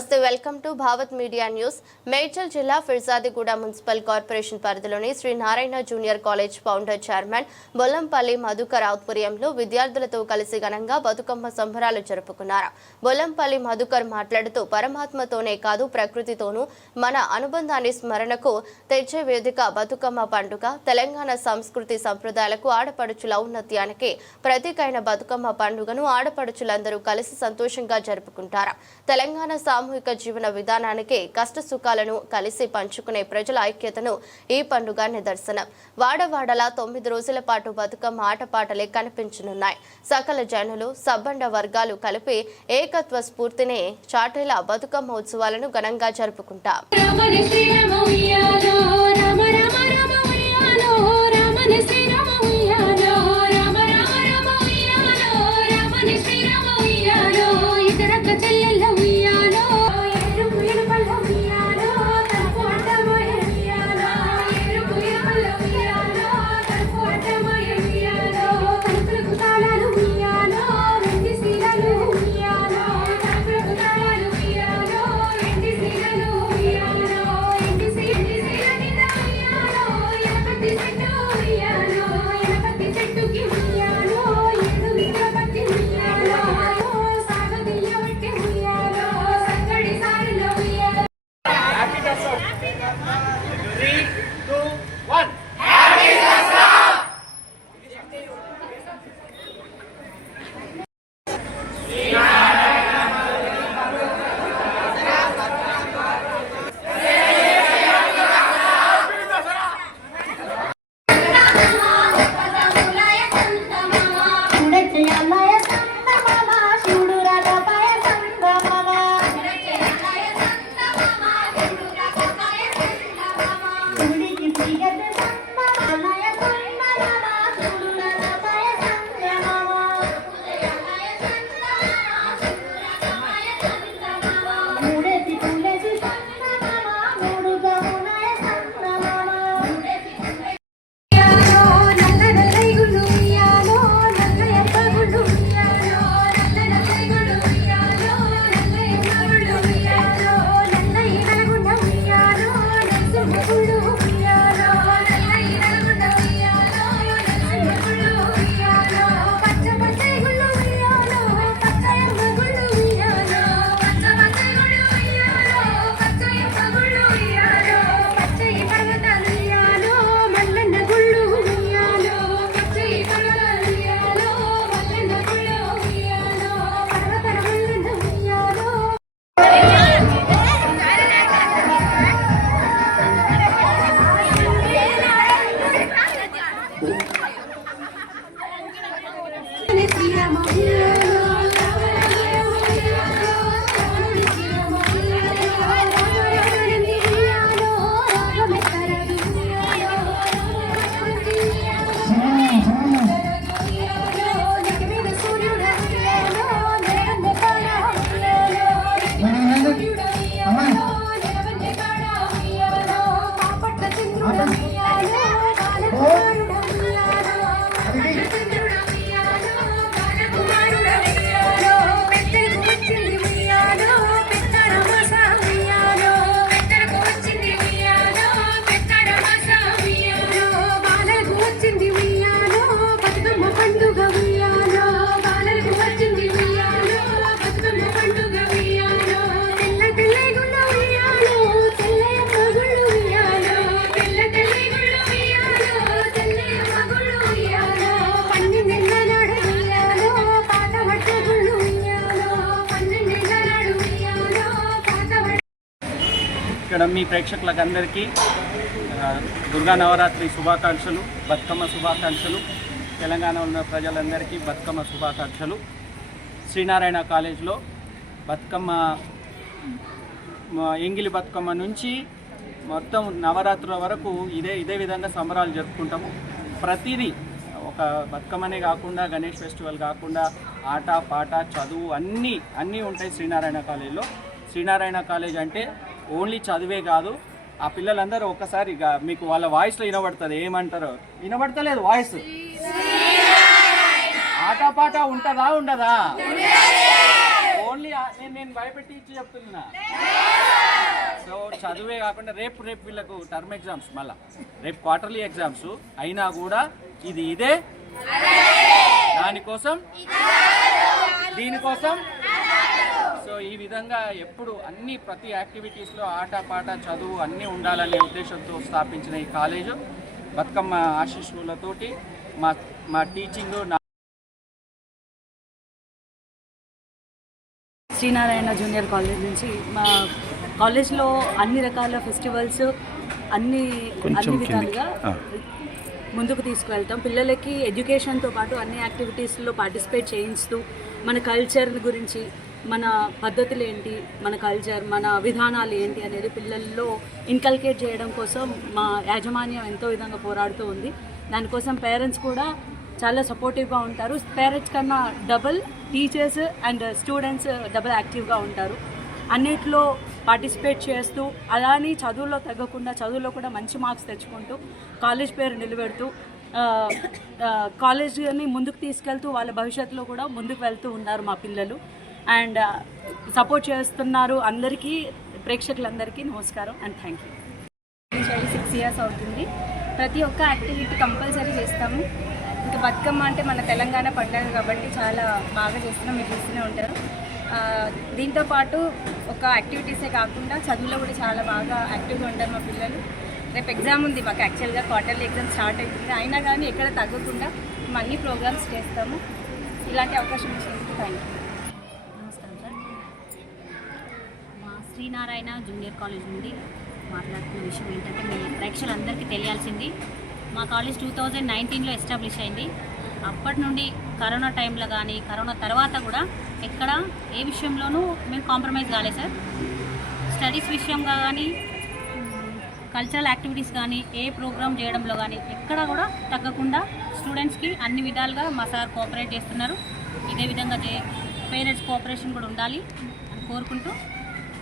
నమస్తే welcome to Bhavat media news. Medchal జిల్లా Peerzadiguda municipal corporation పరిధిలోని Shri Narayana junior college founder chairman Bollampalli Madhukar ఆధ్వర్యంలో విద్యార్థులతో కలిసి ఘనంగా బతుకమ్మ సంబరాలు జరుపుకున్నారు. బొల్లంపల్లి మధుకర్ మాట్లాడుతూ పరమాత్మతోనే కాదు ప్రకృతితోనూ మన అనుబంధాన్ని స్మరణకు తెచ్చే వేదిక బతుకమ్మ పండుగ. తెలంగాణ సంస్కృతి సంప్రదాయాలకు ఆడపడుచుల ఔన్నత్యానికి ప్రతీకైన బతుకమ్మ పండుగను ఆడపడుచులందరూ కలిసి సంతోషంగా జరుపుకుంటారు. తెలంగాణ సామూహిక జీవన విధానానికి కష్ట సుఖాలను కలిసి పంచుకునే ప్రజల ఐక్యతను ఈ పండుగ నిదర్శనం. వాడవాడలా తొమ్మిది రోజుల పాటు బతుకమ్మ ఆటపాటలే కనిపించనున్నాయి. సకల జనులు సబ్బండ వర్గాలు కలిపి ఏకత్వ స్ఫూర్తిని చాటేలా బతుకమ్మ ఉత్సవాలను ఘనంగా జరుపుకుంటాం. 哎呀你看我的大 ఇక్కడ మీ ప్రేక్షకులకు అందరికీ దుర్గా నవరాత్రి శుభాకాంక్షలు బతుకమ్మ శుభాకాంక్షలు తెలంగాణ ఉన్న ప్రజలందరికీ బతుకమ్మ శుభాకాంక్షలు. శ్రీనారాయణ కాలేజ్లో బతుకమ్మ ఎంగిలి బతుకమ్మ నుంచి మొత్తం నవరాత్రుల వరకు ఇదే ఇదే విధంగా సంబరాలు జరుపుకుంటాము. ప్రతిదీ ఒక బతుకమ్మనే కాకుండా గణేష్ ఫెస్టివల్ కాకుండా ఆట పాట చదువు అన్నీ అన్నీ ఉంటాయి శ్రీనారాయణ కాలేజీలో. శ్రీనారాయణ కాలేజ్ అంటే ఓన్లీ చదివే కాదు ఆ పిల్లలందరూ ఒక్కసారి ఇక మీకు వాళ్ళ వాయిస్లో వినబడుతుంది. ఏమంటారు? వినబడతలేదు వాయిస్. ఆట పాట ఉంటుందా ఉండదా? ఓన్లీ నేను నేను భయపెట్టి ఇచ్చి చెప్తున్నా. సో చదువే కాకుండా రేపు రేపు వీళ్ళకు టర్మ్ ఎగ్జామ్స్ మళ్ళా. రేపు క్వార్టర్లీ ఎగ్జామ్స్ అయినా కూడా ఇది ఇదే. దానికోసం దీనికోసం ఈ విధంగా ఎప్పుడు అన్ని ప్రతి యాక్టివిటీస్లో ఆట పాట చదువు అన్నీ ఉండాలనే ఉద్దేశంతో స్థాపించిన ఈ కాలేజు. బతుకమ్మ ఆశీస్సులతోటి మా మా టీచింగ్ నా శ్రీనారాయణ జూనియర్ కాలేజ్ నుంచి మా కాలేజ్లో అన్ని రకాల ఫెస్టివల్స్ అన్ని అన్ని విధాలుగా ముందుకు తీసుకువెళ్తాం. పిల్లలకి ఎడ్యుకేషన్తో పాటు అన్ని యాక్టివిటీస్లో పార్టిసిపేట్ చేయిస్తూ మన కల్చర్ గురించి మన పద్ధతులు ఏంటి మన కల్చర్ మన విధానాలు ఏంటి అనేది పిల్లల్లో ఇన్కల్కేట్ చేయడం కోసం మా యాజమాన్యం ఎంతో విధంగా పోరాడుతూ ఉంది. దానికోసం పేరెంట్స్ కూడా చాలా సపోర్టివ్గా ఉంటారు. పేరెంట్స్ కన్నా double teachers and students double యాక్టివ్గా ఉంటారు. అన్నిట్లో పార్టిసిపేట్ చేస్తూ అలానే చదువులో తగ్గకుండా చదువులో కూడా మంచి మార్క్స్ తెచ్చుకుంటూ కాలేజ్ పేరు నిలబెడుతూ కాలేజ్ని కాలేజీని ముందుకు తీసుకెళ్తూ వాళ్ళ భవిష్యత్తులో కూడా ముందుకు వెళ్తూ ఉన్నారు మా పిల్లలు. అండ్ uh, సపోర్ట్ చేస్తున్నారు అందరికీ ప్రేక్షకులందరికీ నమస్కారం and thank you six years అవుతుంది. ప్రతి ఒక్క యాక్టివిటీ కంపల్సరీ చేస్తాము. ఇంకా బతుకమ్మ అంటే మన తెలంగాణ పండుగ కాబట్టి చాలా బాగా చేస్తున్నాం మీరు చూస్తూనే ఉంటారు. దీంతోపాటు దీంతో పాటు ఒక యాక్టివిటీసే కాకుండా చదువులో కూడా చాలా బాగా యాక్టివ్గా ఉంటారు మా పిల్లలు. రేపు ఎగ్జామ్ ఉంది మాకు యాక్చువల్గా క్వార్టర్లీ ఎగ్జామ్ స్టార్ట్ అవుతుంది. అయినా కానీ ఎక్కడ తగ్గకుండా మేము అన్ని ప్రోగ్రామ్స్ చేస్తాము. ఇలాంటి అవకాశం ఇచ్చినందుకు థ్యాంక్ యూ నమస్కారం సార్ మా శ్రీనారాయణ జూనియర్ కాలేజ్ నుండి మాట్లాడుతున్న విషయం ఏంటంటే మీ ప్రేక్షకులందరికీ తెలియాల్సింది. మా కాలేజ్ టూ థౌజండ్ నైన్టీన్లో ఎస్టాబ్లిష్ అయింది. అప్పటి నుండి కరోనా టైంలో కానీ కరోనా తర్వాత కూడా ఎక్కడ ఏ విషయంలోనూ మేము కాంప్రమైజ్ కాలేదు సార్. స్టడీస్ విషయంగా కానీ కల్చరల్ యాక్టివిటీస్ కానీ ఏ ప్రోగ్రామ్ చేయడంలో కానీ ఎక్కడ కూడా తగ్గకుండా స్టూడెంట్స్కి అన్ని విధాలుగా మా సార్ కోఆపరేట్ చేస్తున్నారు. ఇదే విధంగా పేరెంట్స్ కోఆపరేషన్ కూడా ఉండాలి అని కోరుకుంటూ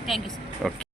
థ్యాంక్ యూ సార్